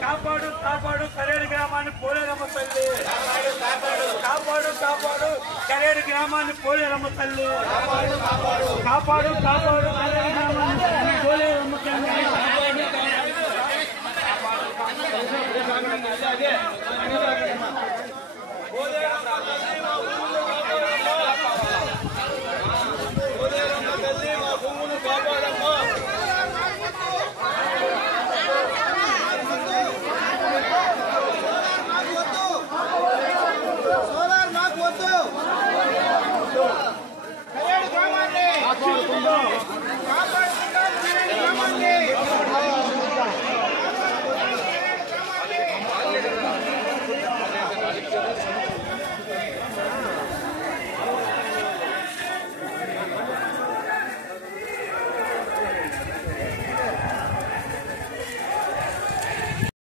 కాపాడు కాపాడు కరేడు గ్రామాన్ని పోలేరమ్మ తల్లి కాపాడు కాపాడు కరేడు గ్రామాన్ని పోలేరమ్మ తల్లి కాపాడు కాపాడు కరేడు గ్రామాన్ని పోలేరమ్మ తల్లి